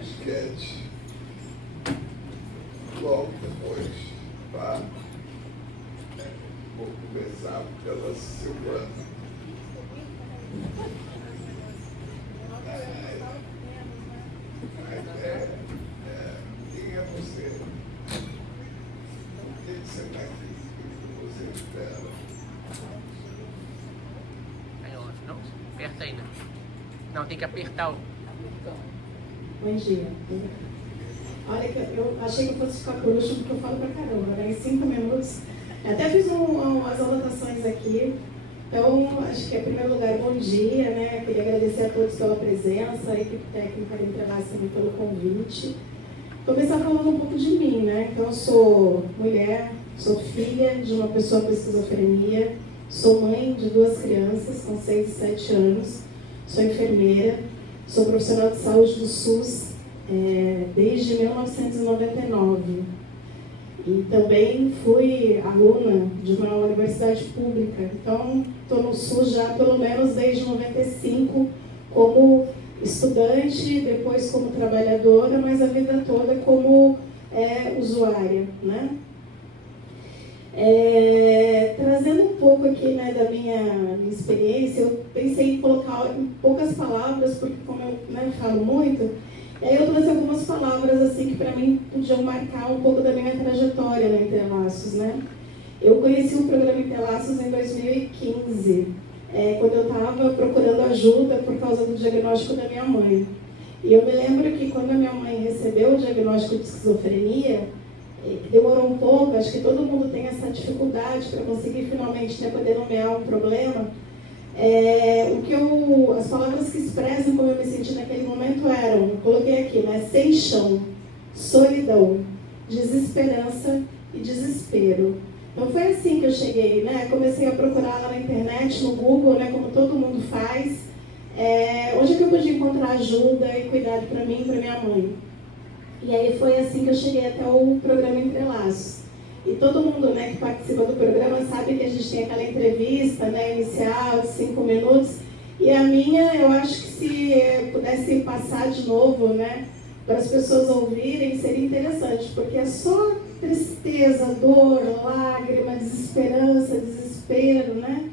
esquete logo depois, tá? Vou começar pela Silvana. Quem é você? O que você está aqui? O que você espera? Aí, ó, não? Aperta ainda. Não, tem que apertar o... Bom dia. Olha, eu achei que eu fosse ficar por último, porque eu falo pra caramba, né? Em 5 minutos. Até fiz umas anotações aqui. Então, acho que, em primeiro lugar, bom dia, né? Queria agradecer a todos pela presença, a equipe técnica da Interlace também pelo convite. Começar falando um pouco de mim, né? Então, eu sou mulher, sou filha de uma pessoa com esquizofrenia, sou mãe de 2 crianças com 6 e 7 anos, sou enfermeira, sou profissional de saúde do SUS desde 1999. E também fui aluna de uma universidade pública. Então, estou no SUS já pelo menos desde 95, como estudante, depois como trabalhadora, mas a vida toda como usuária, né? Trazendo um pouco aqui, né, da minha experiência, eu pensei em colocar em poucas palavras, porque como eu, né, falo muito, eu trouxe algumas palavras assim que para mim podiam marcar um pouco da minha trajetória na Interlaços, né? Eu conheci o programa Interlaços em 2015, quando eu estava procurando ajuda por causa do diagnóstico da minha mãe. E eu me lembro que quando a minha mãe recebeu o diagnóstico de esquizofrenia, demorou um pouco, acho que todo mundo tem essa dificuldade para conseguir finalmente, né, poder nomear um problema. As palavras que expressam como eu me senti naquele momento eram, coloquei aqui, né, sem chão, solidão, desesperança e desespero. Então foi assim que eu cheguei, né? Comecei a procurar lá na internet, no Google, né, como todo mundo faz, onde é que eu podia encontrar ajuda e cuidado para mim e para minha mãe. E aí foi assim que eu cheguei até o programa Interlaços. E todo mundo, né, que participa do programa sabe que a gente tem aquela entrevista, né, inicial, de 5 minutos. E a minha, eu acho que se pudesse passar de novo, né, para as pessoas ouvirem, seria interessante, porque é só tristeza, dor, lágrima, desesperança, desespero, né?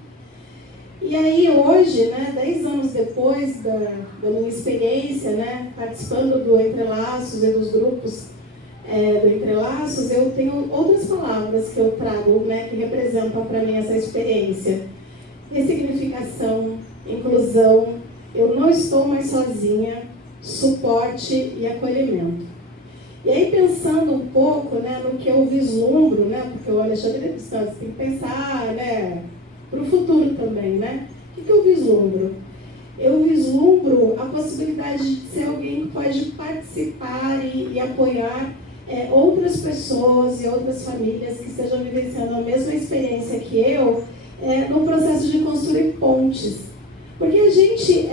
E aí hoje, né, 10 anos depois da minha experiência, né, participando do Entrelaços e dos grupos do Entrelaços, eu tenho outras palavras que eu trago, né, que representam para mim essa experiência. Ressignificação, inclusão, eu não estou mais sozinha, suporte e acolhimento. E aí pensando um pouco, né, no que eu vislumbro, né, porque o Alexandre de Santos tem que pensar, né, para o futuro também, né? O que eu vislumbro? Eu vislumbro a possibilidade de ser alguém que pode participar e apoiar outras pessoas e outras famílias que estejam vivenciando a mesma experiência que eu, no processo de construir pontes. Porque a gente,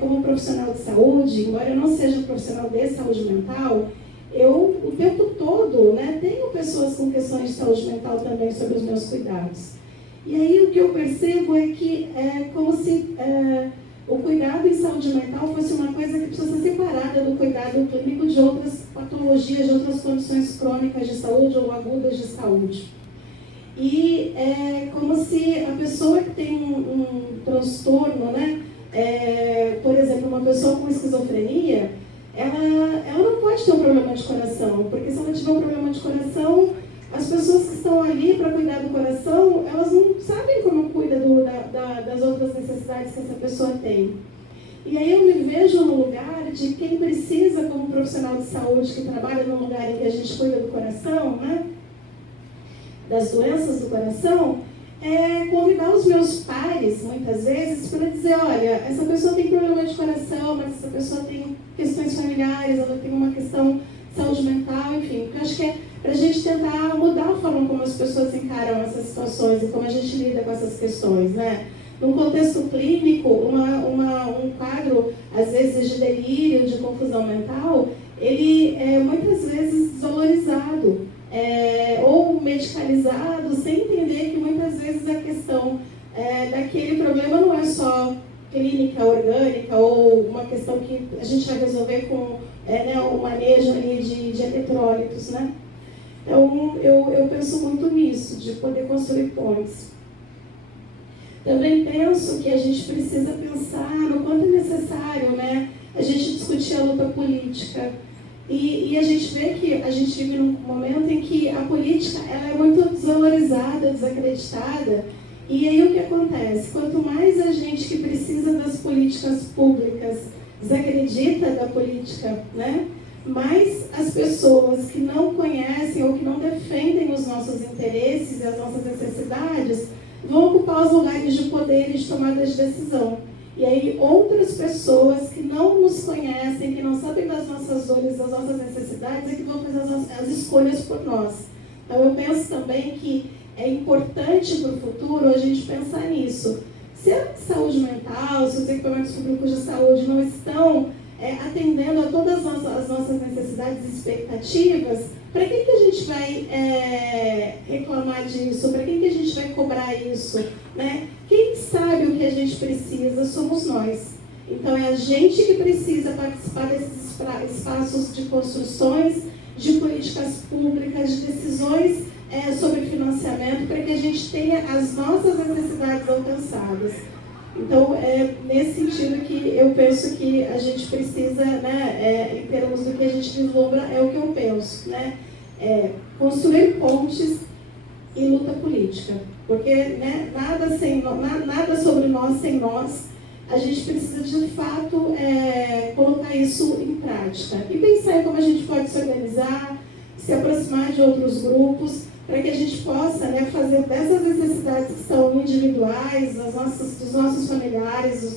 como profissional de saúde, embora eu não seja profissional de saúde mental, eu, o tempo todo, né, tenho pessoas com questões de saúde mental também sob os meus cuidados. E aí o que eu percebo é que é como se o cuidado em saúde mental fosse uma coisa que precisa ser separada do cuidado clínico de outras patologias, de outras condições crônicas de saúde ou agudas de saúde. E é como se a pessoa que tem um transtorno, né, por exemplo, uma pessoa com esquizofrenia, ela não pode ter um problema de coração, porque se ela tiver um problema de coração, as pessoas que estão ali para cuidar do coração, elas não sabem como cuida das outras necessidades que essa pessoa tem. E aí eu me vejo no lugar de quem precisa, como profissional de saúde, que trabalha num lugar em que a gente cuida do coração, né, das doenças do coração, convidar os meus pares, muitas vezes, para dizer, olha, essa pessoa tem problema de coração, mas essa pessoa tem questões familiares, ela tem uma questão de saúde mental, enfim, porque eu acho que é para a gente tentar mudar a forma como as pessoas encaram essas situações e como a gente lida com essas questões, né? Num contexto clínico, um quadro, às vezes, de delírio, de confusão mental, ele é muitas vezes desvalorizado, ou medicalizado, sem entender que muitas vezes a questão daquele problema não é só clínica orgânica ou uma questão que a gente vai resolver com o manejo ali de eletrólitos, né? Então, eu penso muito nisso, de poder construir pontes. Também penso que a gente precisa pensar no quanto é necessário, né, a gente discutir a luta política. E a gente vê que a gente vive num momento em que a política ela é muito desvalorizada, desacreditada. E aí o que acontece? Quanto mais a gente que precisa das políticas públicas desacredita da política, né, mais as pessoas que não conhecem ou que não defendem os nossos interesses e as nossas necessidades vão ocupar os lugares de poder e de tomada de decisão. E aí outras pessoas que não nos conhecem, que não sabem das nossas dores, das nossas necessidades, é que vão fazer as escolhas por nós. Então eu penso também que é importante para o futuro a gente pensar nisso. Se a saúde mental, se os equipamentos públicos de saúde não estão atendendo a todas as nossas necessidades e expectativas, para quem que a gente vai reclamar disso? Para quem que a gente vai cobrar isso? Né? Quem sabe o que a gente precisa somos nós. Então é a gente que precisa participar desses espaços de construções, de políticas públicas, de decisões sobre financiamento, para que a gente tenha as nossas necessidades alcançadas. Então, é nesse sentido que eu penso que a gente precisa, né, em termos do que a gente vislumbra, é o que eu penso, né? Construir pontes e luta política. Porque, né, nada sobre nós sem nós. A gente precisa, de fato, colocar isso em prática. E pensar em como a gente pode se organizar, se aproximar de outros grupos, para que a gente possa, né, fazer dessas necessidades que são individuais, dos nossos familiares, dos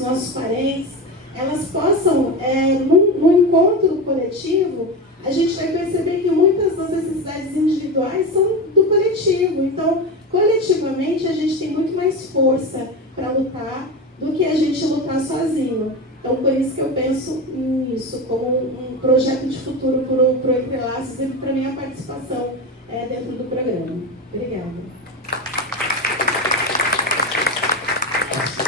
nossos parentes, elas possam, num encontro coletivo, a gente vai perceber que muitas das necessidades individuais são do coletivo. Então, coletivamente, a gente tem muito mais força para lutar do que a gente lutar sozinho. Então, por isso que eu penso nisso como um projeto de futuro para o Entrelaços e para a minha participação dentro do programa. Obrigada. Você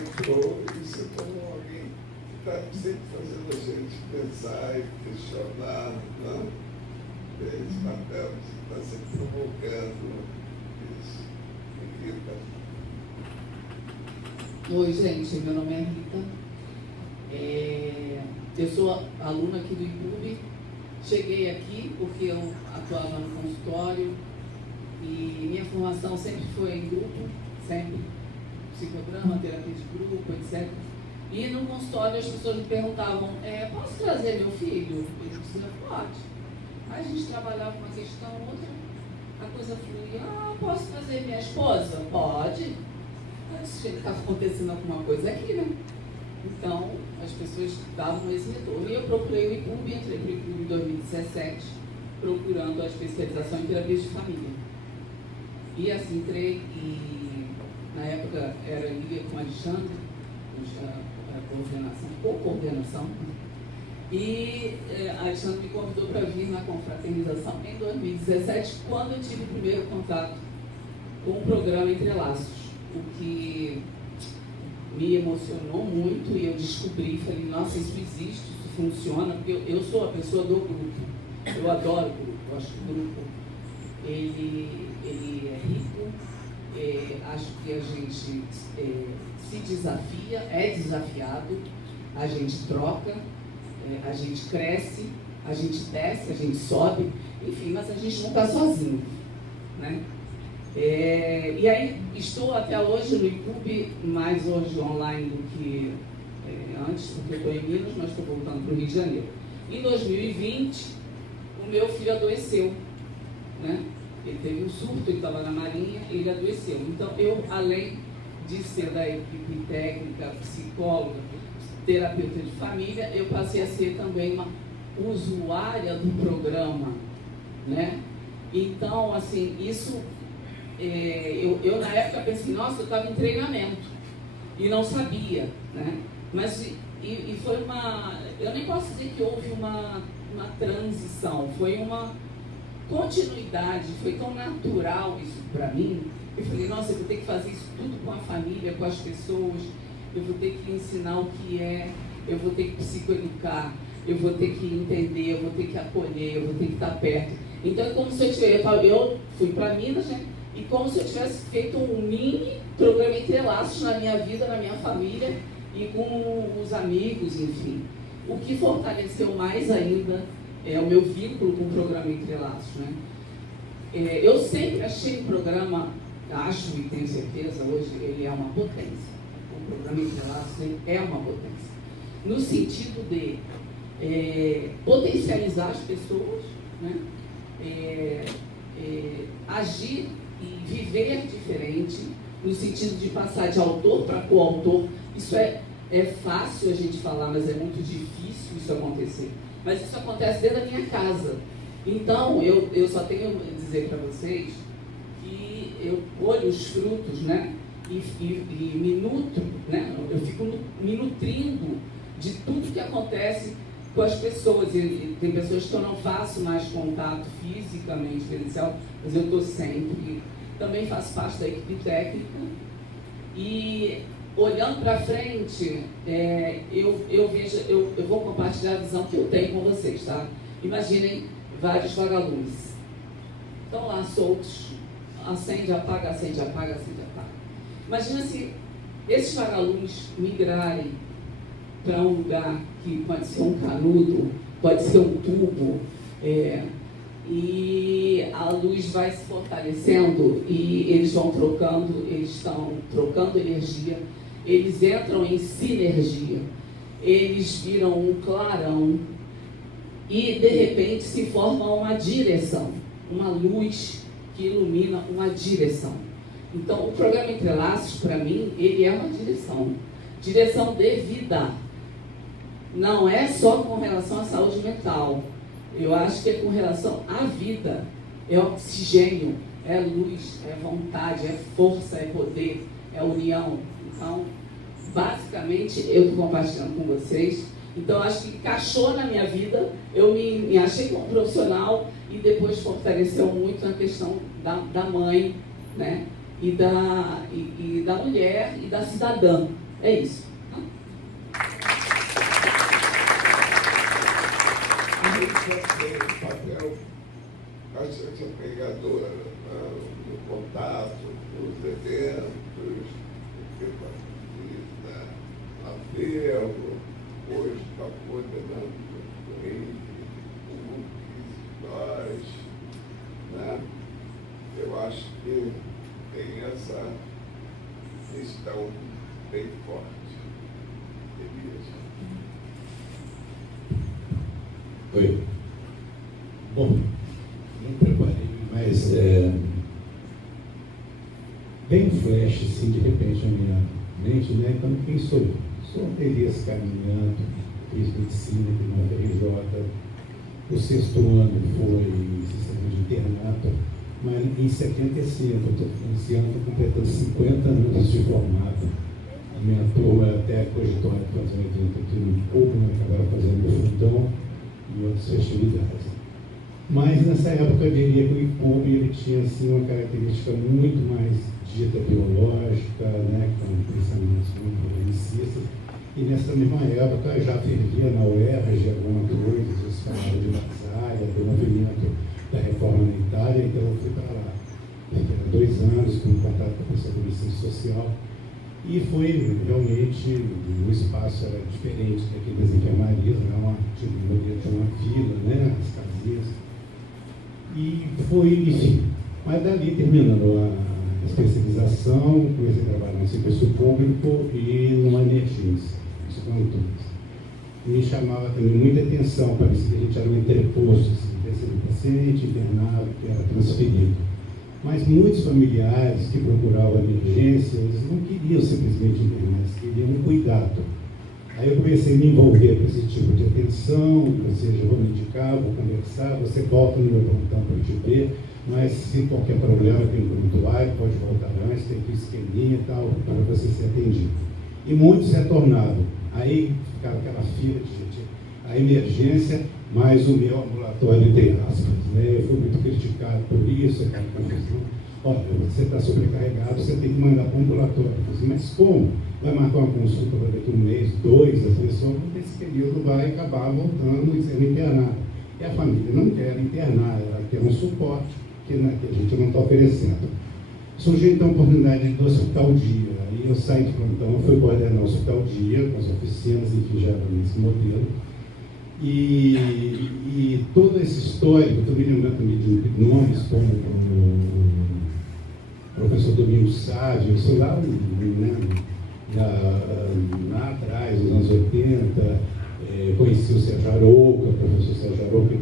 entrou e você como alguém que está sempre fazendo a gente pensar e questionar, né? Esse papel que está sempre provocando isso. Rita. Oi, gente, meu nome é Rita. Eu sou aluna aqui do ICUB. Cheguei aqui porque eu atuava no consultório e minha formação sempre foi em grupo, sempre psicodrama, terapia de grupo, etc. E no consultório as pessoas me perguntavam, posso trazer meu filho? Eu dizia, pode. Aí a gente trabalhava uma questão, outra, a coisa fluía, posso trazer minha esposa? Pode. Aí se está acontecendo alguma coisa aqui, né? Então, as pessoas davam esse retorno. E eu procurei o ICUB, entrei para o ICUB em 2017, procurando a especialização em terapias de família. E assim entrei, e na época era Lívia com Alexandre, coordenação. E a Alexandre me convidou para vir na confraternização em 2017, quando eu tive o primeiro contato com o programa Entrelaços, o que me emocionou muito e eu descobri, falei, nossa, isso existe, isso funciona, porque eu sou a pessoa do grupo, eu adoro o grupo, eu acho que o grupo ele é rico, acho que a gente se desafia, é desafiado, a gente troca, a gente cresce, a gente desce, a gente sobe, enfim, mas a gente não está sozinho, né? E aí estou até hoje no ICUB, mais hoje online do que antes, porque estou em Minas, mas estou voltando para o Rio de Janeiro. Em 2020, o meu filho adoeceu, né? Ele teve um surto, ele estava na Marinha, ele adoeceu. Então eu, além de ser da equipe técnica, psicóloga, terapeuta de família, eu passei a ser também uma usuária do programa, né? Então, assim, isso... Eu na época pensei, nossa, eu estava em treinamento e não sabia, né? Mas e foi uma, eu nem posso dizer que houve uma transição, foi uma continuidade, foi tão natural isso para mim, Eu falei, nossa, eu vou ter que fazer isso tudo com a família, com as pessoas, eu vou ter que ensinar o que é, eu vou ter que psicoeducar, eu vou ter que entender, eu vou ter que acolher, eu vou ter que estar perto. Então é como se eu fui para Minas, né? E como se eu tivesse feito um mini programa entre laços na minha vida, na minha família e com os amigos, enfim. O que fortaleceu mais ainda é o meu vínculo com o programa Entre Laços, né? Eu sempre achei o programa, acho e tenho certeza, hoje ele é uma potência. O programa Entre Laços é uma potência. No sentido de potencializar as pessoas, né? Agir e viver diferente, no sentido de passar de autor para coautor. Isso é fácil a gente falar, mas é muito difícil isso acontecer. Mas isso acontece dentro da minha casa. Então, eu só tenho a dizer para vocês que eu colho os frutos, né? E me nutro, né? Eu fico me nutrindo de tudo que acontece com as pessoas. E tem pessoas que eu não faço mais contato fisicamente, presencial, mas eu estou sempre. Também faço parte da equipe técnica. E olhando para frente, eu vou compartilhar a visão que eu tenho com vocês, tá? Imaginem vários vagalumes. Estão lá soltos, acende, apaga, acende, apaga, acende, apaga. Imagina se esses vagalumes migrarem para um lugar que pode ser um canudo, pode ser um tubo, e a luz vai se fortalecendo e eles vão trocando, eles estão trocando energia, eles entram em sinergia, eles viram um clarão e de repente se forma uma direção, uma luz que ilumina uma direção. Então o programa Entre Laços, para mim, ele é uma direção de vida. Não é só com relação à saúde mental. Eu acho que é com relação à vida. É oxigênio, é luz, é vontade, é força, é poder, é união. Então, basicamente, eu estou compartilhando com vocês. Então, eu acho que encaixou na minha vida. Eu me achei como profissional e depois fortaleceu muito na questão da mãe, né? E da mulher e da cidadã. É isso. Tem um papel bastante apegador no contato, nos eventos, apelo, hoje está coordenando nós, né? Eu acho que tem essa questão bem forte. Elias. Oi. Bom, não preparei, mas bem flash, assim, de repente, na minha mente, né? Então, quem sou eu? Sou Elias caminhando, fiz medicina aqui na FRJ. O sexto ano foi sistema de internato, mas em 75, esse ano estou completando 50 anos de formado. A minha turma até cogitou fazer um evento aqui no Cuba, mas acabaram fazendo o fundão e outras festividades. Mas nessa época eu diria que o ICOB ele tinha assim, uma característica muito mais dita biológica, né, com pensamentos muito organicistas. E nessa mesma época já fervia na UERJ alguma coisa, eles falavam de Masária, do movimento da reforma unitária, então eu fui para lá. Fiquei 2 anos com contato com a pessoa do ensino social. E foi realmente, o espaço era diferente daqui das enfermarias, era uma vila, né, as casinhas. E foi, enfim. Mas dali, terminando a especialização, comecei a trabalhar no serviço público e numa emergência, me chamava também muita atenção, parecia que a gente era um interposto, assim, recebia o paciente, internava, era transferido. Mas muitos familiares que procuravam a emergência, eles não queriam simplesmente internar, eles queriam um cuidado. Aí eu comecei a me envolver com esse tipo de atenção, ou seja, vou me indicar, vou conversar, você volta no meu plantão para te ver, mas se qualquer problema tem um prontuário, pode voltar antes, tem que esqueminha e tal, para você ser atendido. E muitos retornavam. Aí ficava aquela fila de gente, a emergência, mais o meu ambulatório, entre aspas. Né? Eu fui muito criticado por isso, aquela confusão. olha, você está sobrecarregado, você tem que mandar para o ambulatório. Eu falei assim, mas como? Vai marcar uma consulta para daqui a 1 mês, 2, a pessoa nesse período vai acabar voltando e sendo internada. E a família não quer internar, ela quer um suporte que a gente não está oferecendo. Surgiu então a oportunidade do Hospital Dia. Aí eu saí de plantão, fui coordenar o Hospital Dia, com as oficinas, enfim, já nesse modelo. E todo esse histórico, estou me lembrando também de nomes como o professor Domingos Sávio, isso lá, né, lá atrás, nos anos 80, conheci o Sérgio Arouca, o professor Sérgio Arouca.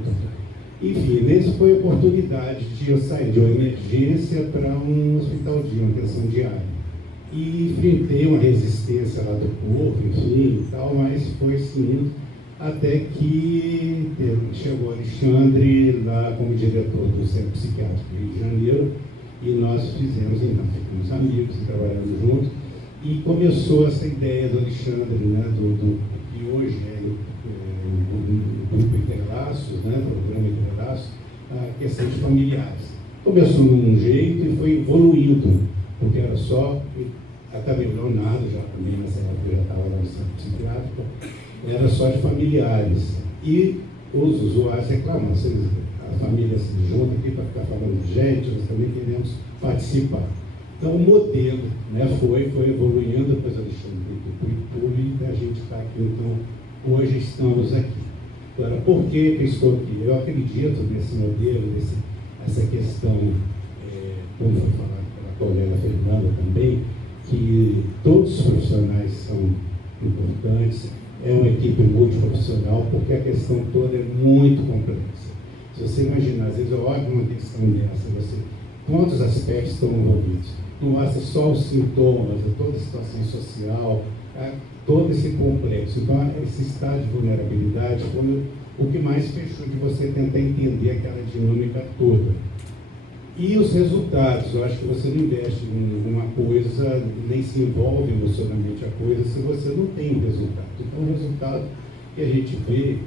Enfim, nessa foi a oportunidade de eu sair de uma emergência para um hospital de uma atenção diária. E enfrentei uma resistência lá do povo, enfim, e tal, mas foi seguindo até que chegou o Alexandre lá como diretor do Centro Psiquiátrico do Rio de Janeiro, e nós fizemos, então, ficamos amigos e trabalhamos juntos, e começou essa ideia do Alexandre, né, que hoje é o Grupo Interlaços, né, o Programa Interlaços, a questão de familiares. Começou num jeito e foi evoluindo, porque era só, acabei o Leonardo, já também nessa época já estava lá no Centro Psiquiátrico, era só de familiares. E os usuários reclamam, a família se junta aqui para ficar falando de gente, nós também queremos participar. Então o modelo, né, foi evoluindo, depois eu deixei o público e a gente está aqui, então hoje estamos aqui. Agora, por que eu estou aqui? Eu acredito nesse modelo, essa questão, como foi falado pela colega Fernanda também, que todos os profissionais são importantes, é uma equipe multiprofissional, porque a questão toda é muito complexa. Se você imaginar, às vezes eu olho uma questão dessa, quantos aspectos estão envolvidos? Não basta só os sintomas, toda a situação social, todo esse complexo. Então, esse estado de vulnerabilidade foi o que mais fechou de você tentar entender aquela dinâmica toda. E os resultados, eu acho que você não investe em alguma coisa, nem se envolve emocionalmente a coisa, se você não tem o resultado. Então, o resultado que a gente vê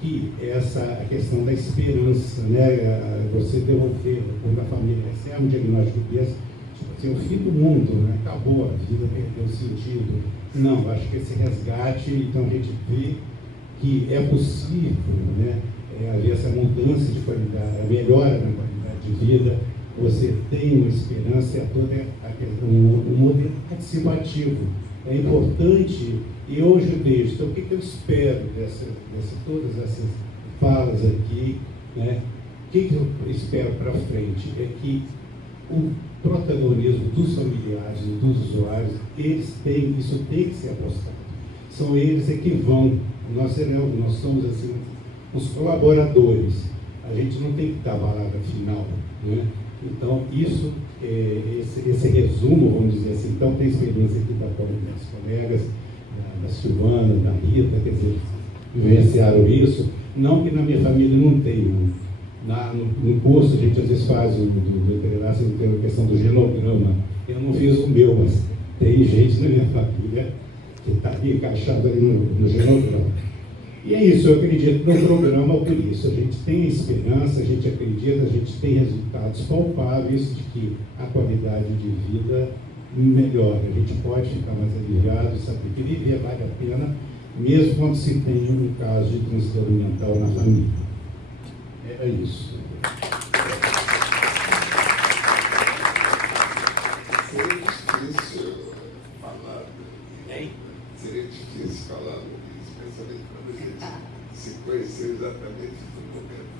que a questão da esperança, né, você devolver, quando a família recebe um diagnóstico desse, tipo assim, o fim do mundo, né, acabou, a vida perdeu sentido. Não, acho que esse resgate, então a gente vê que é possível, né, haver essa mudança de qualidade, a melhora na qualidade de vida. Você tem uma esperança, um modelo participativo. É importante, e hoje eu vejo, então o que eu espero todas essas falas aqui, né? O que eu espero para frente é que o protagonismo dos familiares e dos usuários, isso tem que ser apostado. São eles que vão, nós somos assim, os colaboradores, a gente não tem que dar a palavra final, né? Então, esse resumo, vamos dizer assim, então tem experiência aqui das colegas, da Silvana, da Rita, quer dizer, vivenciaram isso, não que na minha família não tenha. No curso a gente às vezes faz do entrelaço, tem a questão do genograma. Eu não fiz o meu, mas tem gente na minha família que está ali encaixado ali no genograma. E é isso, eu acredito no programa por isso. A gente tem esperança, a gente acredita, a gente tem resultados palpáveis de que a qualidade de vida melhora. A gente pode ficar mais aliviado, saber que viver vale a pena, mesmo quando se tem um caso de transtorno mental na família. É isso. Seria difícil falar, especialmente quando a gente se conheceu exatamente no momento.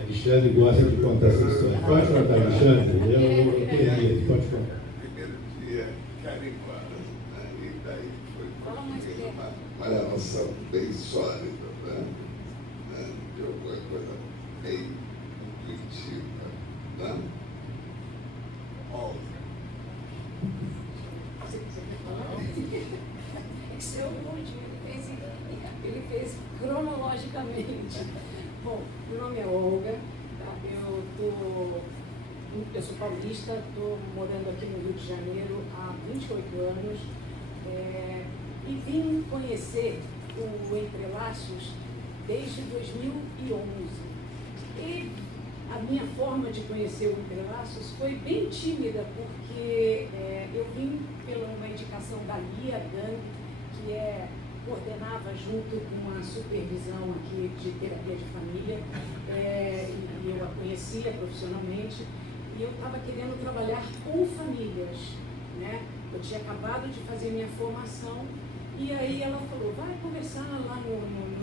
Alexandre gosta de contar essa história. Pode contar, Alexandre? Eu perdi, pode contar. Primeiro dia, Carimbara, né? E daí foi uma relação bem sólida, né? De alguma coisa bem intuitiva, né? Seu último, ele fez cronologicamente. Bom, meu nome é Olga, tá? Eu sou paulista, estou morando aqui no Rio de Janeiro há 28 anos e vim conhecer o Entrelaços desde 2011. E a minha forma de conhecer o Entrelaços foi bem tímida, porque eu vim pela uma indicação da Lia Gang, que coordenava junto com a supervisão aqui de terapia de família, e eu a conhecia profissionalmente, e eu estava querendo trabalhar com famílias, né? Eu tinha acabado de fazer minha formação, e aí ela falou, vai conversar lá no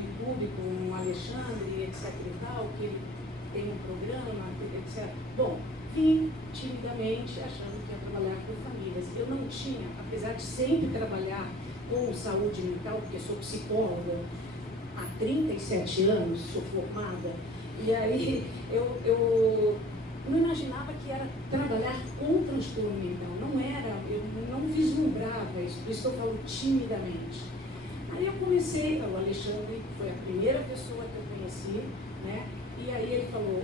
YouTube com o Alexandre, etc e tal, que ele tem um programa, etc. Bom, vim timidamente achando que ia trabalhar com famílias. Eu não tinha, apesar de sempre trabalhar com saúde mental, porque sou psicóloga há 37 anos, sou formada, e aí eu não imaginava que era trabalhar com transtorno mental, não era, eu não vislumbrava isso, por isso que eu falo timidamente. Aí eu comecei, o Alexandre foi a primeira pessoa que eu conheci, né? E aí ele falou,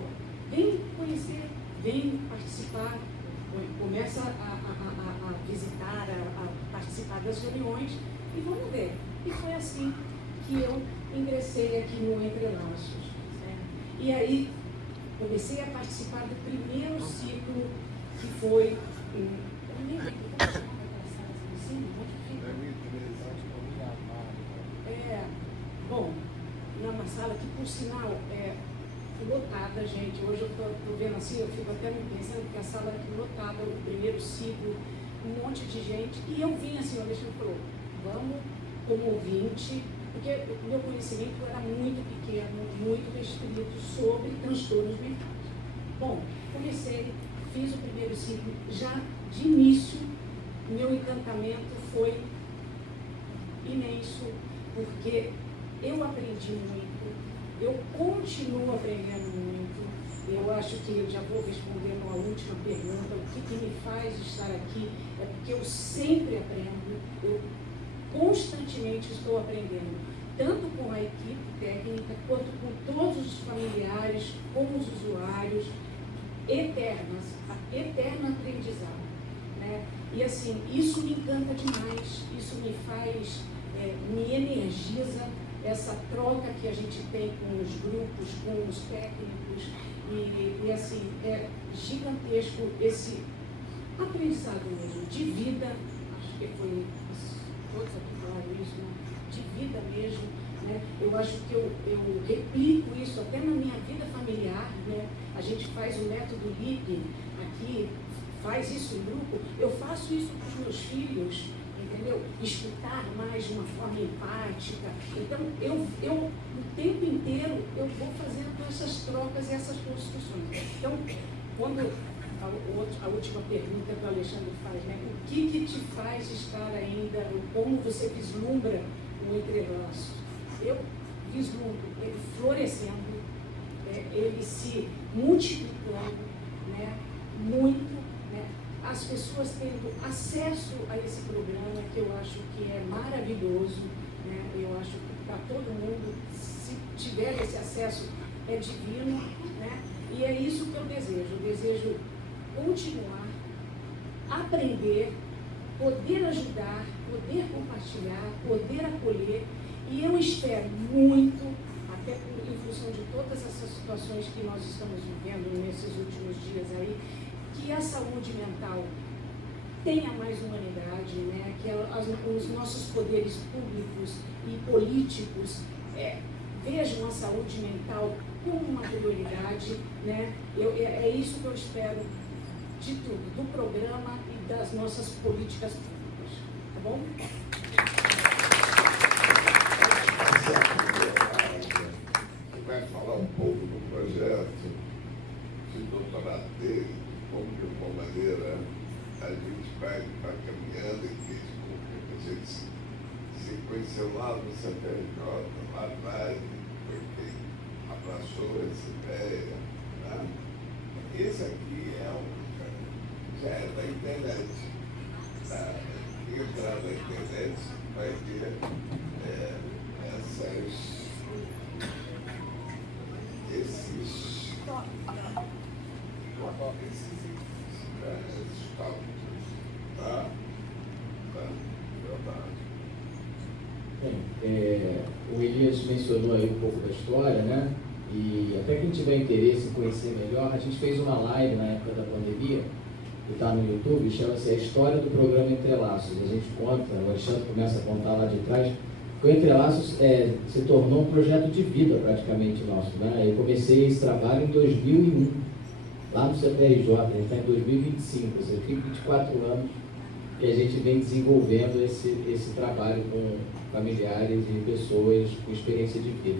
vem conhecer, vem participar, começa a visitar, a participar das reuniões e vamos ver. E foi assim que eu ingressei aqui no Entrelaços. Né? E aí comecei a participar do primeiro ciclo que foi eu nem lembro como chamava aquela sala de ensino, onde fica? Bom, numa sala que por sinal lotada, gente. Hoje eu estou vendo assim, eu fico até pensando que a sala é lotada, o primeiro ciclo, um monte de gente. E eu vim assim, o Alexandre falou, vamos como ouvinte, porque o meu conhecimento era muito pequeno, muito restrito sobre transtornos mentais. Bom, comecei, fiz o primeiro ciclo, já de início, meu encantamento foi imenso, porque eu aprendi muito, eu continuo aprendendo muito. Eu acho que eu já vou respondendo a última pergunta, o que me faz estar aqui é porque eu sempre aprendo, eu constantemente estou aprendendo, tanto com a equipe técnica, quanto com todos os familiares, com os usuários, eterno aprendizado. Né? E assim, isso me encanta demais, isso me faz, me energiza, essa troca que a gente tem com os grupos, com os técnicos, e assim, é gigantesco esse aprendizado mesmo, de vida, acho que foi, todos aqui falaram isso, né? De vida mesmo, né? Eu acho que eu replico isso até na minha vida familiar, né? A gente faz o método LIP aqui, faz isso em grupo, eu faço isso com os meus filhos, entendeu? Escutar mais de uma forma empática. Então, eu o tempo inteiro, eu vou fazendo essas trocas e essas construções. Então, quando a última pergunta que o Alexandre faz, né? O que te faz estar ainda, como você vislumbra o Entrelaços? Eu vislumbro ele florescendo, ele se multiplicando, né? Muito, né? As pessoas tendo acesso a esse programa, que eu acho que é maravilhoso, né? Eu acho que para todo mundo, se tiver esse acesso, é divino, né? E é isso que eu desejo continuar, aprender, poder ajudar, poder compartilhar, poder acolher, e eu espero muito, até em função de todas essas situações que nós estamos vivendo nesses últimos dias aí, que a saúde mental tenha mais humanidade, né? Que os nossos poderes públicos e políticos vejam a saúde mental como uma prioridade, né? É isso que eu espero de tudo, do programa e das nossas políticas públicas, tá bom? Você vai falar um pouco do projeto de doutorado dele, como de uma maneira a gente vai caminhando e que a gente se conheceu lá no CPRJ, lá atrás, foi quem abraçou essa ideia. Né? Esse aqui já é da internet. Tá? Entrar na internet vai ter esses tópicos, tá? Bem, o Elias mencionou aí um pouco da história, né? E até quem tiver interesse em conhecer melhor, a gente fez uma live na época da pandemia, que está no YouTube, chama-se A História do Programa Entrelaços. A gente conta, o Alexandre começa a contar lá de trás, que o Entrelaços se tornou um projeto de vida praticamente nosso, né? Eu comecei esse trabalho em 2001, lá no CPRJ, a gente está em 2025, ou seja, tem 24 anos que a gente vem desenvolvendo esse trabalho com familiares e pessoas com experiência de vida.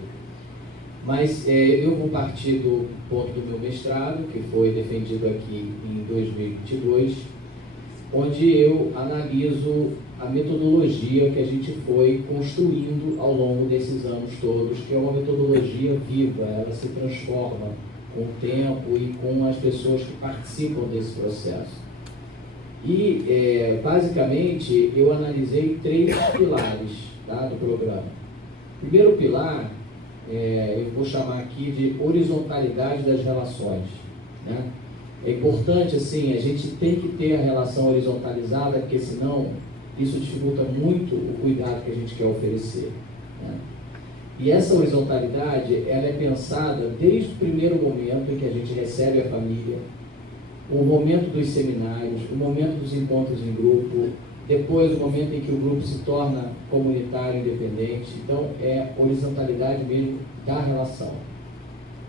Mas eu vou partir do ponto do meu mestrado, que foi defendido aqui em 2022, onde eu analiso a metodologia que a gente foi construindo ao longo desses anos todos, que é uma metodologia viva, ela se transforma com o tempo e com as pessoas que participam desse processo. E, basicamente, eu analisei 3 pilares, tá, do programa. O primeiro pilar, eu vou chamar aqui de horizontalidade das relações, né? É importante, assim, a gente tem que ter a relação horizontalizada, porque senão isso dificulta muito o cuidado que a gente quer oferecer, né? E essa horizontalidade, ela é pensada desde o primeiro momento em que a gente recebe a família, o momento dos seminários, o momento dos encontros em grupo, depois o momento em que o grupo se torna comunitário independente. Então, é horizontalidade mesmo da relação,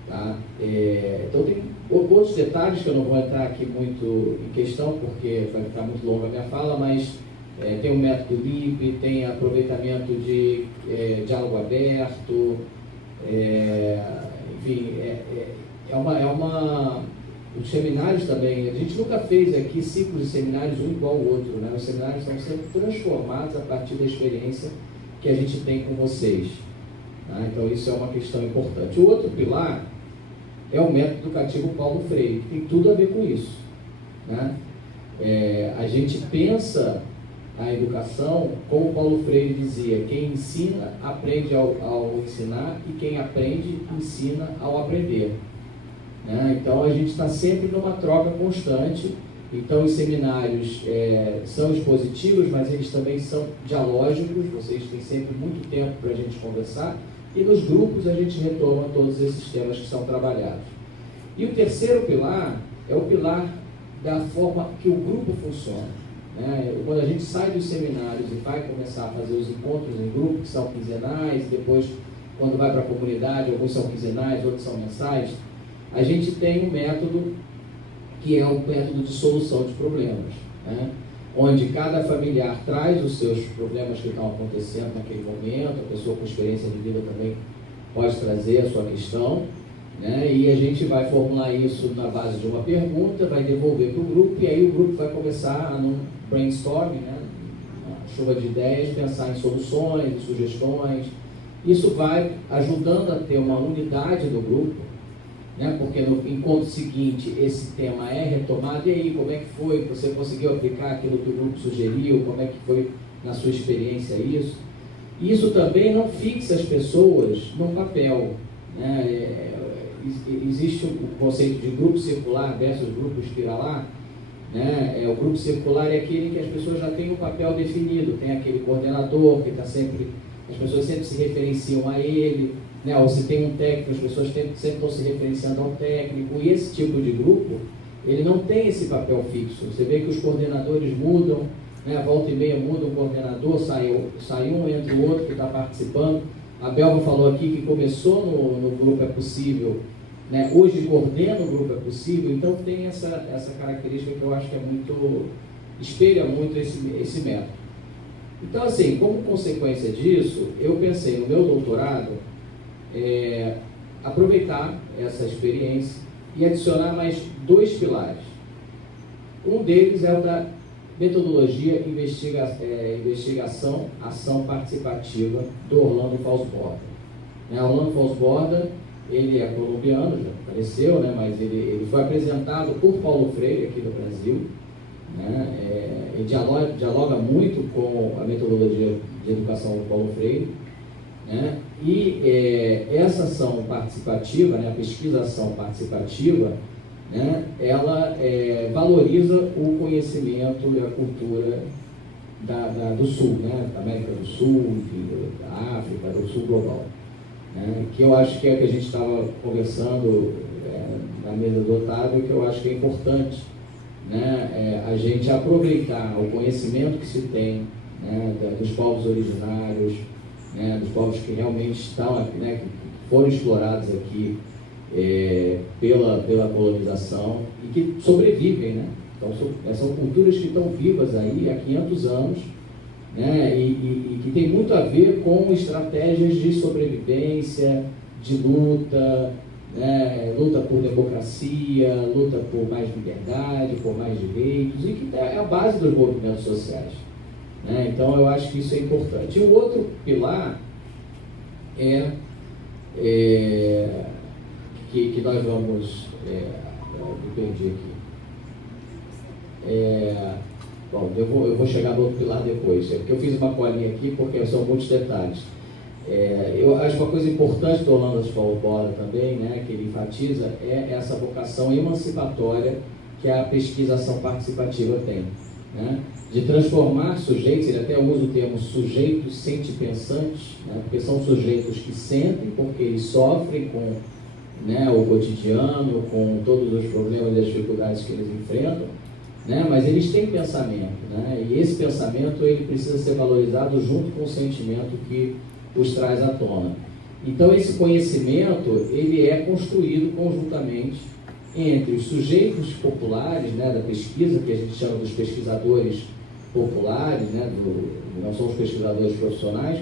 tá? Então, tem outros detalhes que eu não vou entrar aqui muito em questão, porque vai ficar muito longa a minha fala, mas tem o método LIP, tem aproveitamento de diálogo aberto, enfim, os seminários também, a gente nunca fez aqui ciclos de seminários um igual ao outro, né? Os seminários estão sendo transformados a partir da experiência que a gente tem com vocês, né? Então isso é uma questão importante. O outro pilar é o método educativo Paulo Freire, que tem tudo a ver com isso, né? A gente pensa a educação, como Paulo Freire dizia, quem ensina aprende ao ensinar e quem aprende ensina ao aprender, né? Então a gente está sempre numa troca constante. Então os seminários são expositivos, mas eles também são dialógicos, vocês têm sempre muito tempo para a gente conversar, e nos grupos a gente retoma todos esses temas que são trabalhados. E o terceiro pilar é o pilar da forma que o grupo funciona, né? Quando a gente sai dos seminários e vai começar a fazer os encontros em grupo, que são quinzenais, depois quando vai para a comunidade, alguns são quinzenais, outros são mensais, a gente tem um método que é o método de solução de problemas, né? Onde cada familiar traz os seus problemas que estão acontecendo naquele momento, a pessoa com experiência de vida também pode trazer a sua questão, né? E a gente vai formular isso na base de uma pergunta, vai devolver para o grupo, e aí o grupo vai começar a, num brainstorming, né? Uma chuva de ideias, pensar em soluções, sugestões. Isso vai ajudando a ter uma unidade do grupo, né? Porque no encontro seguinte esse tema é retomado. E aí, como é que foi? Você conseguiu aplicar aquilo que o grupo sugeriu? Como é que foi na sua experiência isso? Isso também não fixa as pessoas num papel, né? Existe o conceito de grupo circular versus grupo espiralar, né? O grupo circular é aquele que as pessoas já têm um papel definido, tem aquele coordenador que está sempre, as pessoas sempre se referenciam a ele, né? Ou se tem um técnico, as pessoas sempre estão se referenciando ao técnico, e esse tipo de grupo, ele não tem esse papel fixo. Você vê que os coordenadores mudam, né? Volta e meia muda um coordenador, sai um, entra o outro que está participando. A Belva falou aqui que começou no Grupo É Possível, né? Hoje coordena o Grupo É Possível, então tem essa característica que eu acho que espelha muito esse método. Então, assim, como consequência disso, eu pensei no meu doutorado aproveitar essa experiência e adicionar mais 2 pilares. Um deles é o da metodologia investigação, ação participativa do Orlando Falsborda. Orlando Falsborda, ele é colombiano, já faleceu, né? Mas ele foi apresentado por Paulo Freire aqui no Brasil, né? Ele dialoga muito com a metodologia de educação do Paulo Freire, né? E essa ação participativa, né, a pesquisação participativa, né, ela valoriza o conhecimento e a cultura do Sul, né, da América do Sul, da África, do Sul global. né? Que eu acho que é o que a gente estava conversando na mesa do Otávio, que eu acho que é importante, né? A gente aproveitar o conhecimento que se tem, né, dos povos originários, né, dos povos que realmente estão aqui, né, que foram explorados aqui pela colonização e que sobrevivem, né? Então, são culturas que estão vivas aí há 500 anos, né? E que tem muito a ver com estratégias de sobrevivência, de luta, né? Luta por democracia, luta por mais liberdade, por mais direitos, e que é a base dos movimentos sociais, né? Então, eu acho que isso é importante. E o outro pilar que nós vamos... me perdi aqui. Bom, eu vou chegar no outro pilar depois, porque eu fiz uma colinha aqui porque são muitos detalhes. Eu acho uma coisa importante do Orlando Spalbola também, né, que ele enfatiza, é essa vocação emancipatória que a pesquisação participativa tem, né, de transformar sujeitos, ele até usa o termo sujeitos sentipensantes, né, porque são sujeitos que sentem, porque eles sofrem com, né, o cotidiano, com todos os problemas e as dificuldades que eles enfrentam, né, mas eles têm pensamento, né, e esse pensamento ele precisa ser valorizado junto com o sentimento que os traz à tona. Então esse conhecimento ele é construído conjuntamente entre os sujeitos populares, né, da pesquisa, que a gente chama dos pesquisadores populares, né, não são os pesquisadores profissionais,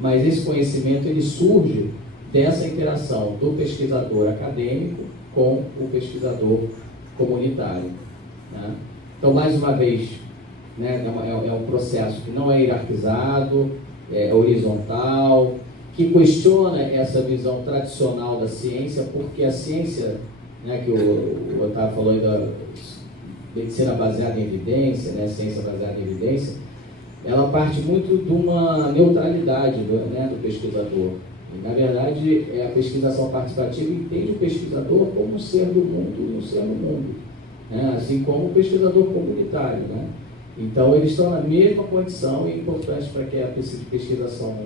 mas esse conhecimento ele surge dessa interação do pesquisador acadêmico com o pesquisador comunitário, né? Então, mais uma vez, né, é um processo que não é hierarquizado, é horizontal, que questiona essa visão tradicional da ciência, porque a ciência, né, que o Otávio falou aí da medicina baseada em evidência, né, ciência baseada em evidência, ela parte muito de uma neutralidade do pesquisador. E, na verdade, a pesquisação participativa entende o pesquisador como um ser do mundo e um ser no mundo, né, assim como o pesquisador comunitário, né? Então, eles estão na mesma condição e é importante para que a pesquisação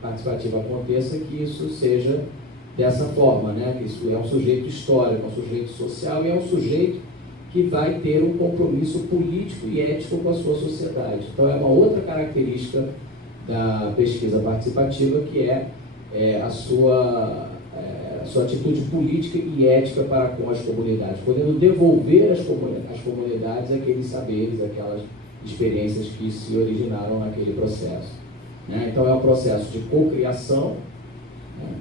participativa aconteça que isso seja dessa forma, né? Que isso é um sujeito histórico, um sujeito social e é um sujeito que vai ter um compromisso político e ético com a sua sociedade. Então, é uma outra característica da pesquisa participativa que é a sua atitude política e ética para com as comunidades, podendo devolver às comunidades aqueles saberes, aquelas experiências que se originaram naquele processo, né? Então é um processo de cocriação, né?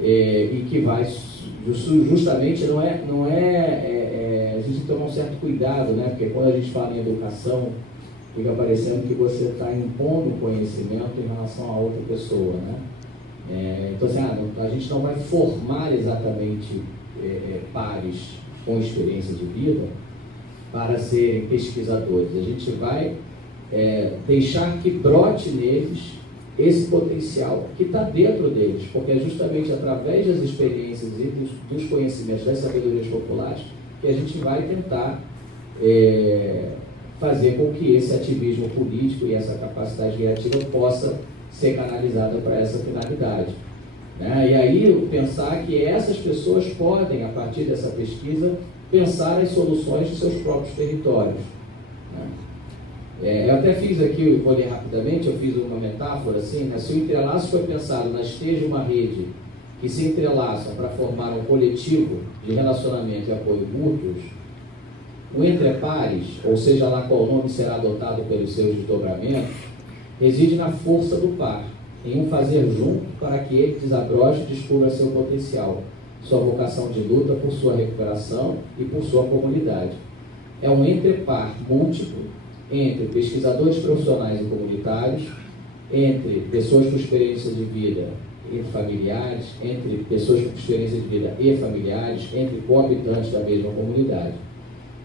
E que vai justamente não é a gente tem que tomar um certo cuidado, né? Porque quando a gente fala em educação fica parecendo que você está impondo conhecimento em relação a outra pessoa, né? Então, assim, a gente não vai formar exatamente pares com experiência de vida para serem pesquisadores. A gente vai deixar que brote neles esse potencial que está dentro deles, porque é justamente através das experiências e dos conhecimentos, das sabedorias populares, que a gente vai tentar fazer com que esse ativismo político e essa capacidade criativa possa ser canalizada para essa finalidade, né? E aí pensar que essas pessoas podem, a partir dessa pesquisa, pensar as soluções de seus próprios territórios, né? Eu até fiz aqui, vou ler rapidamente, eu fiz uma metáfora assim, né? Se o entrelaço foi pensado na esteja de uma rede que se entrelaçam para formar um coletivo de relacionamento e apoio mútuos, o entre pares, ou seja lá qual nome será adotado pelos seus desdobramentos, reside na força do par, em um fazer junto para que ele desabroche e descubra seu potencial, sua vocação de luta por sua recuperação e por sua comunidade. É um entre-par múltiplo entre pesquisadores profissionais e comunitários, entre pessoas com experiência de vida e familiares, entre pessoas com experiência de vida e familiares, entre coabitantes da mesma comunidade.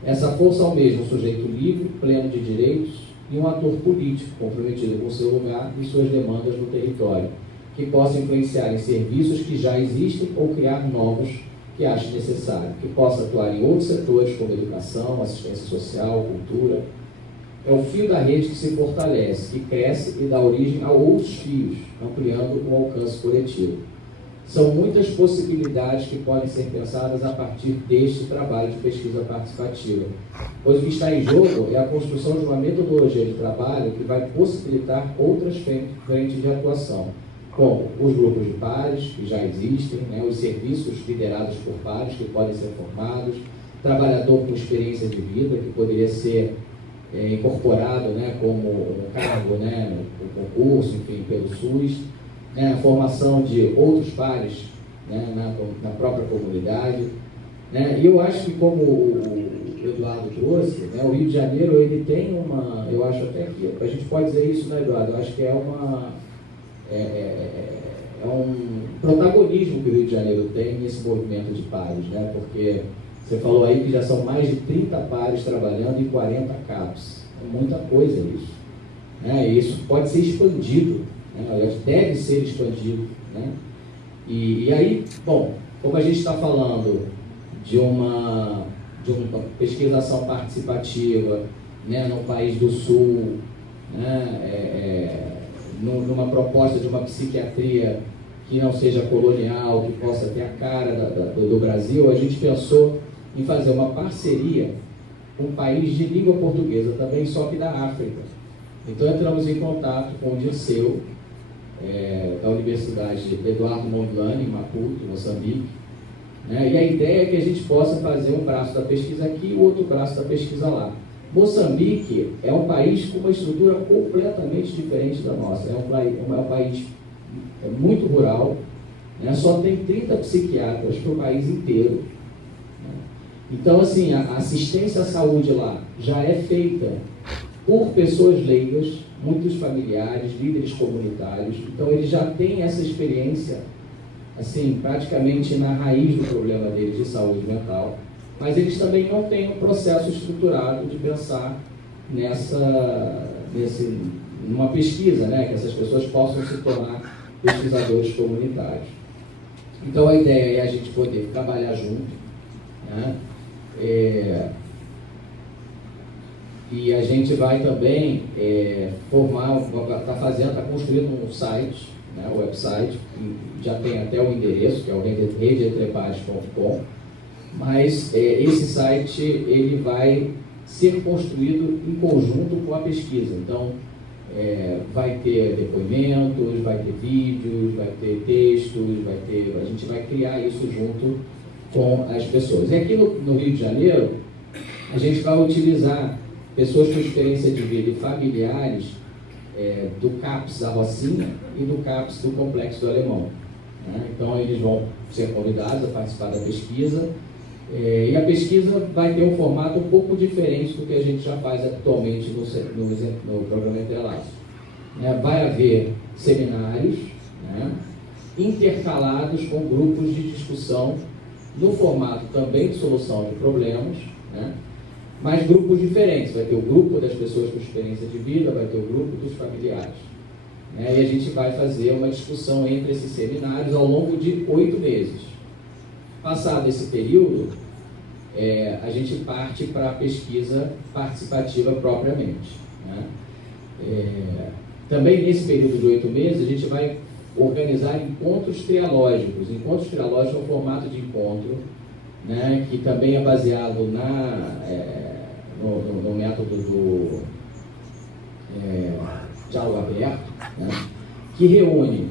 Essa força almeja um sujeito livre, pleno de direitos, e um ator político comprometido com seu lugar e suas demandas no território, que possa influenciar em serviços que já existem ou criar novos que ache necessário, que possa atuar em outros setores como educação, assistência social, cultura. É o fio da rede que se fortalece, que cresce e dá origem a outros fios, ampliando o alcance coletivo. São muitas possibilidades que podem ser pensadas a partir deste trabalho de pesquisa participativa. Pois o que está em jogo é a construção de uma metodologia de trabalho que vai possibilitar outras frentes de atuação, como os grupos de pares, que já existem, né, os serviços liderados por pares, que podem ser formados, trabalhador com experiência de vida, que poderia ser incorporado, né, como um cargo, né, no concurso, enfim, pelo SUS, né, a formação de outros pares, né, na própria comunidade. Né, e eu acho que, como o Eduardo trouxe, né, o Rio de Janeiro ele tem uma, eu acho até que a gente pode dizer isso, né, Eduardo? Eu acho que é um protagonismo que o Rio de Janeiro tem nesse movimento de pares, né? Porque você falou aí que já são mais de 30 pares trabalhando e 40 CAPs. É muita coisa isso. Né? E isso pode ser expandido, né? Aliás, deve ser expandido. Né? E aí, bom, como a gente está falando de uma pesquisação participativa, né, no país do Sul, né, numa proposta de uma psiquiatria que não seja colonial, que possa ter a cara do Brasil, a gente pensou em fazer uma parceria com um país de língua portuguesa também, só que da África. Então entramos em contato com o Dirceu, da Universidade Eduardo Mondlane, em Maputo, Moçambique, né? E a ideia é que a gente possa fazer um braço da pesquisa aqui e o outro braço da pesquisa lá. Moçambique é um país com uma estrutura completamente diferente da nossa. É um país muito rural, né? Só tem 30 psiquiatras para o país inteiro. Né? Então, assim, a assistência à saúde lá já é feita por pessoas leigas, muitos familiares, líderes comunitários. Então, eles já têm essa experiência, assim, praticamente na raiz do problema deles de saúde mental. Mas eles também não têm um processo estruturado de pensar numa pesquisa, né? Que essas pessoas possam se tornar pesquisadores comunitários. Então a ideia é a gente poder trabalhar junto, né? E a gente vai também está construindo um site, né? O website, já tem até o endereço, que é o redeetrepares.com. Mas esse site ele vai ser construído em conjunto com a pesquisa. Então, vai ter depoimentos, vai ter vídeos, vai ter textos, a gente vai criar isso junto com as pessoas. E aqui no Rio de Janeiro, a gente vai utilizar pessoas com experiência de vida e familiares do CAPS da Rocinha e do CAPS do Complexo do Alemão. Né? Então, eles vão ser convidados a participar da pesquisa. E a pesquisa vai ter um formato um pouco diferente do que a gente já faz atualmente no programa Entrelaços. Vai haver seminários, né, intercalados com grupos de discussão no formato também de solução de problemas, né, mas grupos diferentes. Vai ter o grupo das pessoas com experiência de vida, vai ter o grupo dos familiares. E a gente vai fazer uma discussão entre esses seminários ao longo de 8 meses. Passado esse período, a gente parte para a pesquisa participativa propriamente. Né? Também nesse período de 8 meses, a gente vai organizar encontros trialógicos. Encontros trialógicos é um formato de encontro, né, que também é baseado no método do diálogo aberto, né, que reúne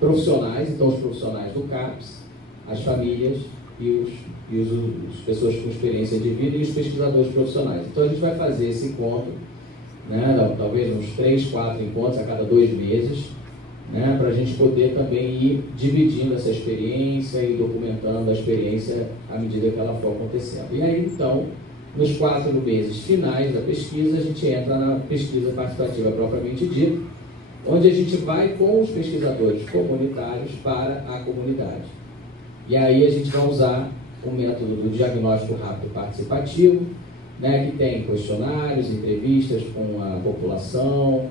profissionais, então os profissionais do CAPS, as famílias e as pessoas com experiência de vida e os pesquisadores profissionais. Então a gente vai fazer esse encontro, né, talvez uns 3, 4 encontros a cada 2 meses, né, para a gente poder também ir dividindo essa experiência e documentando a experiência à medida que ela for acontecendo. E aí, então, nos 4 meses finais da pesquisa, a gente entra na pesquisa participativa propriamente dita, onde a gente vai com os pesquisadores comunitários para a comunidade. E aí a gente vai usar o método do diagnóstico rápido participativo, né, que tem questionários, entrevistas com a população,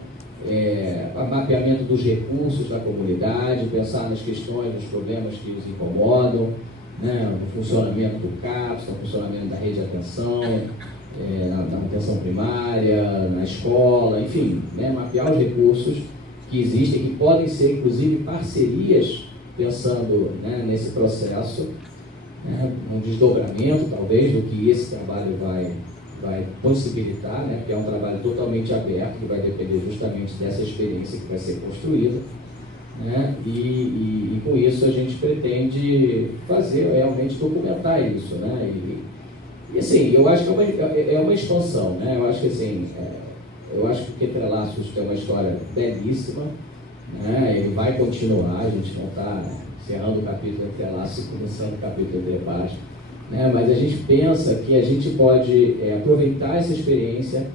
mapeamento dos recursos da comunidade, pensar nas questões, nos problemas que os incomodam, né, no funcionamento do CAPS, no funcionamento da rede de atenção, na atenção primária, na escola, enfim, né, mapear os recursos que existem, que podem ser inclusive parcerias pensando, né, nesse processo, né, um desdobramento talvez do que esse trabalho vai possibilitar, né, porque é um trabalho totalmente aberto, que vai depender justamente dessa experiência que vai ser construída, né, e com isso a gente pretende fazer, realmente documentar isso, né, e assim, eu acho que é uma expansão, né, eu acho que assim, eu acho que o Entrelaços tem uma história belíssima, né, ele vai continuar, a gente não está encerrando o capítulo Entrelaços e começando o capítulo Debate, né, mas a gente pensa que a gente pode aproveitar essa experiência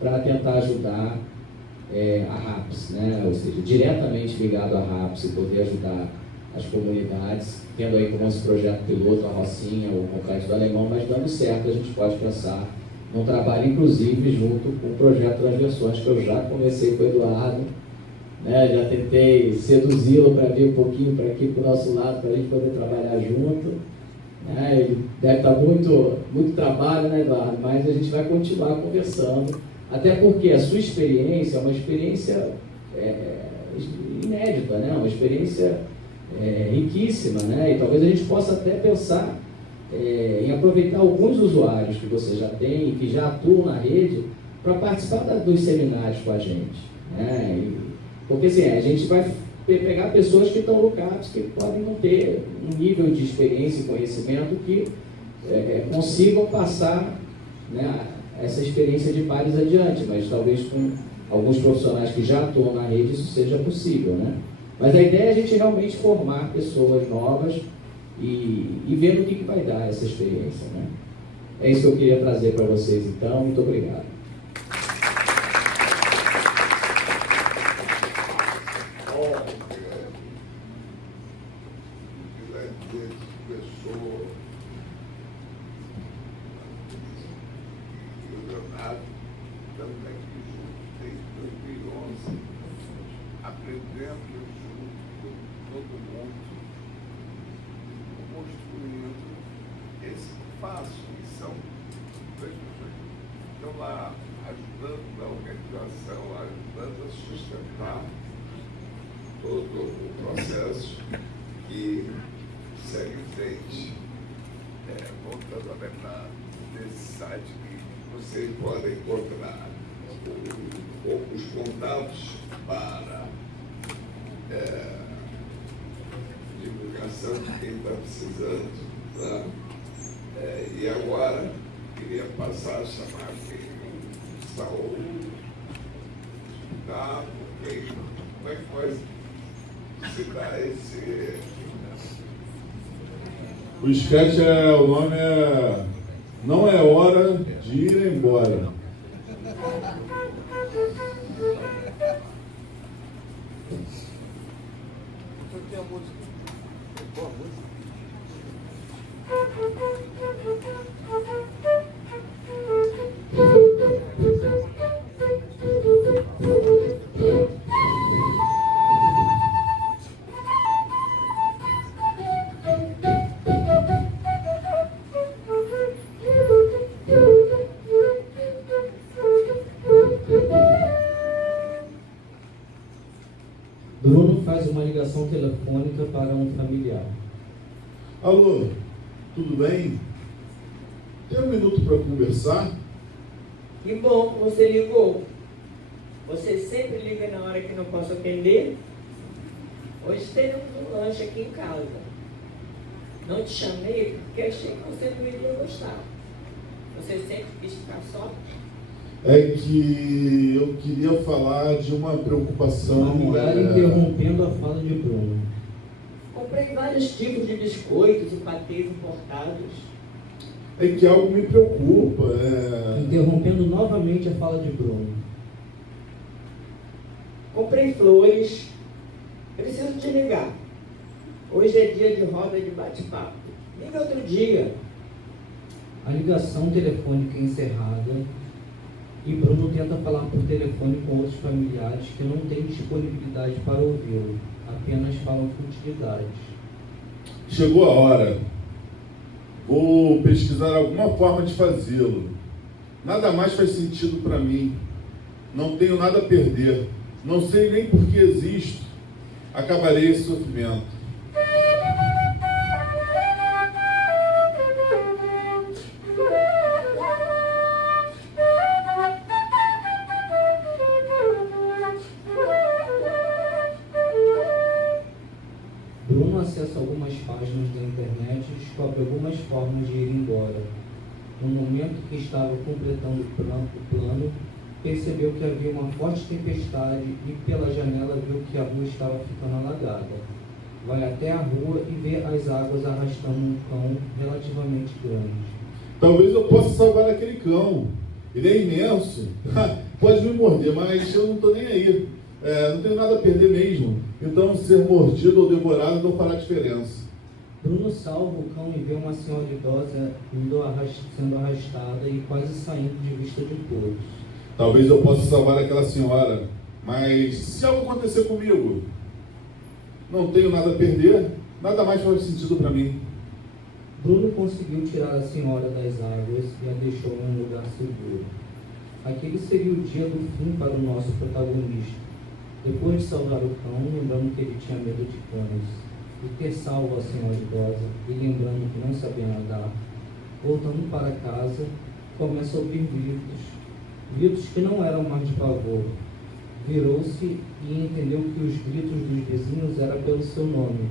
para tentar ajudar a RAPS, né, ou seja, diretamente ligado à RAPS e poder ajudar as comunidades, tendo aí como esse projeto piloto a Rocinha, o Complexo do Alemão, mas dando certo a gente pode pensar num trabalho inclusive junto com o projeto Transversões, que eu já comecei com o Eduardo, né, já tentei seduzi-lo para vir um pouquinho para aqui para o nosso lado, para a gente poder trabalhar junto, né, ele deve estar muito trabalho, né, Eduardo, mas a gente vai continuar conversando, até porque a sua experiência é uma experiência inédita, né, uma experiência riquíssima, né, e talvez a gente possa até pensar em aproveitar alguns usuários que você já tem, que já atuam na rede, para participar dos seminários com a gente, né, porque assim, a gente vai pegar pessoas que estão no CAPS, que podem não ter um nível de experiência e conhecimento que consigam passar, né, essa experiência de pares adiante, mas talvez com alguns profissionais que já atuam na rede isso seja possível, né? Mas a ideia é a gente realmente formar pessoas novas e ver no que vai dar essa experiência, né? É isso que eu queria trazer para vocês, então. Muito obrigado. Aprendendo junto com todo mundo, construindo esse passo, que são duas pessoas que estão lá ajudando na organização, ajudando a sustentar todo o processo que segue em frente. Voltando a lembrar desse site que vocês podem encontrar os contatos para divulgação de quem está precisando, tá? E agora queria passar a chamar quem Saúl, tá? Porque como é que pode se dar esse... O sketch o nome Não é Hora de Ir Embora. Tem a música. Boa música. Bruno faz uma ligação telefônica para um familiar. Alô, tudo bem? Tem um minuto para conversar? Que bom que você ligou. Você sempre liga na hora que não posso atender? Hoje teremos um lanche aqui em casa. Não te chamei porque achei que você não iria gostar. Você sempre quis ficar só? É que eu queria falar de uma preocupação... Familiar interrompendo a fala de Bruno. Comprei vários tipos de biscoitos e patês importados. É que algo me preocupa. Interrompendo novamente a fala de Bruno. Comprei flores. Preciso te ligar. Hoje é dia de roda de bate-papo. Liga outro dia. A ligação telefônica é encerrada e Bruno tenta falar por telefone com outros familiares que não têm disponibilidade para ouvi-lo, apenas falam futilidades. Chegou a hora. Vou pesquisar alguma forma de fazê-lo. Nada mais faz sentido para mim. Não tenho nada a perder. Não sei nem por que existo. Acabarei esse sofrimento. descobre algumas formas de ir embora. No momento que estava completando o plano, percebeu que havia uma forte tempestade e pela janela viu que a rua estava ficando alagada. Vai até a rua e vê as águas arrastando um cão relativamente grande. Talvez eu possa salvar aquele cão. Ele é imenso. Pode me morder, mas eu não estou nem aí. Não tenho nada a perder mesmo. Então, ser mordido ou devorado não fará diferença. Bruno salva o cão e vê uma senhora idosa sendo arrastada e quase saindo de vista de todos. Talvez eu possa salvar aquela senhora, mas se algo acontecer comigo, não tenho nada a perder, nada mais faz sentido para mim. Bruno conseguiu tirar a senhora das águas e a deixou em um lugar seguro. Aquele seria o dia do fim para o nosso protagonista. Depois de salvar o cão, lembrando que ele tinha medo de cães, e ter salvo a senhora idosa, e lembrando que não sabia nadar, voltando para casa, começa a ouvir gritos que não eram mais de pavor. Virou-se e entendeu que os gritos dos vizinhos eram pelo seu nome.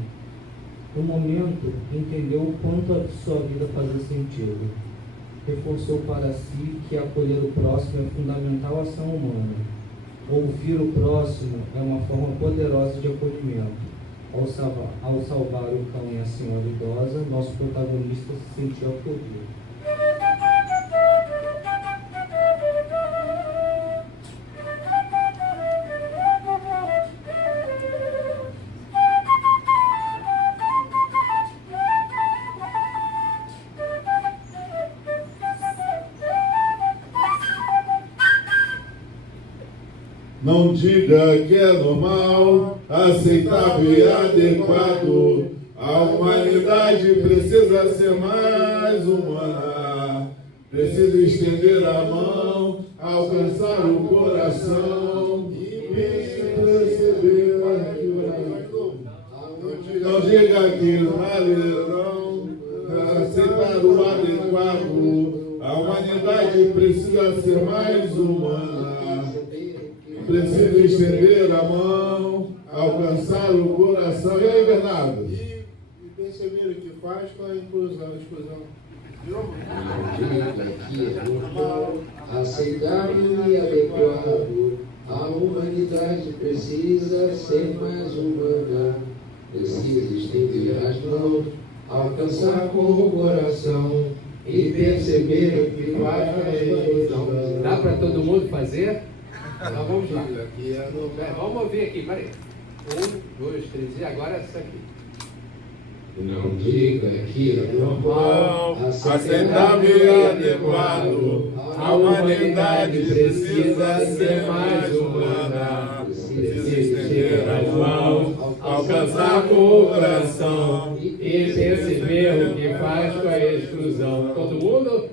No momento, entendeu o quanto a sua vida fazia sentido. Reforçou para si que acolher o próximo é fundamental à ação humana. Ouvir o próximo é uma forma poderosa de acolhimento. Ao salvar o cão e a senhora idosa, nosso protagonista se sentiu acolhido. Não diga que é normal, aceitável e adequado. A humanidade precisa ser mais humana. Precisa estender a mão, alcançar o coração e perceber Não diga que não aceitar o adequado. A humanidade precisa ser mais humana. Precisa estender a mão, alcançar o coração. E aí, Bernardo? E perceber o que faz com a exclusão. Que é normal, aceitável e adequado. A humanidade precisa ser mais humana. Precisa estender as mãos, alcançar com o coração e perceber o que faz com a exclusão. Dá para todo mundo fazer? Então vamos lá. Vamos ouvir aqui, peraí. 1, 2, 3, e agora essa aqui. Não diga que é normal, aceitável e adequado. A humanidade precisa ser mais humana. Precisa estender as mãos, alcançar com o coração E perceber o que faz com a exclusão. Todo mundo?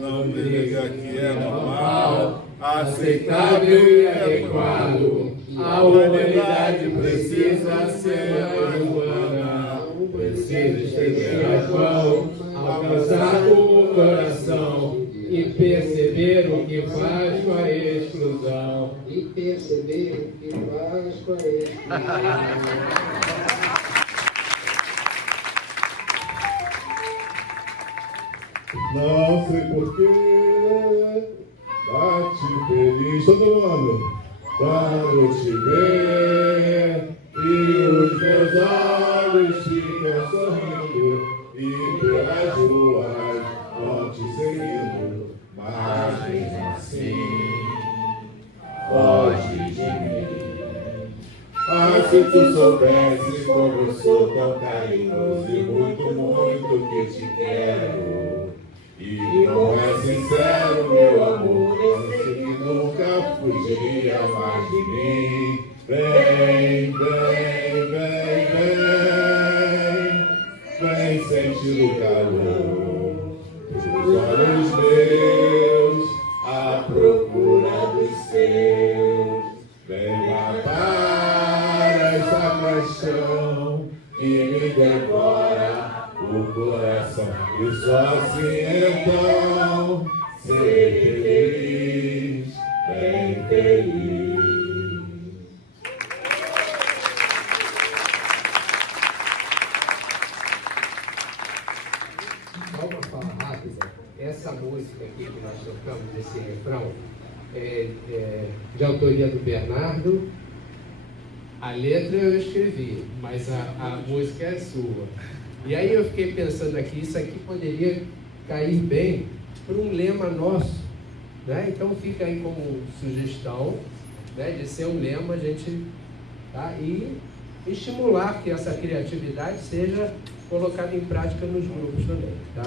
Não diga que é normal, Aceitável e adequado. A humanidade precisa ser mais humana. Precisa estender as mãos, alcançar com o coração e perceber o que faz com a exclusão. E perceber o que faz com a exclusão. não sei porquê, bate feliz, todo mundo, quando te ver, e os meus olhos ficam sorrindo, e pelas ruas vão te seguindo, mas mesmo assim, foge de mim. Ah, se tu soubesse como eu sou tão carinhoso e muito, muito que te quero. E não é sincero, meu amor, eu sei que nunca fugiria mais de mim. Vem, vem, vem, vem, vem sentir o calor dos olhos meus, à procura dos seus. Vem matar essa paixão que me devora o coração. E só assim então serei feliz, bem feliz. colocamos esse refrão, de autoria do Bernardo. A letra eu escrevi, mas a música é sua. E aí eu fiquei pensando aqui, isso aqui poderia cair bem para um lema nosso, né? Então fica aí como sugestão, né, de ser um lema, a gente, tá? E estimular que essa criatividade seja colocada em prática nos grupos também, tá?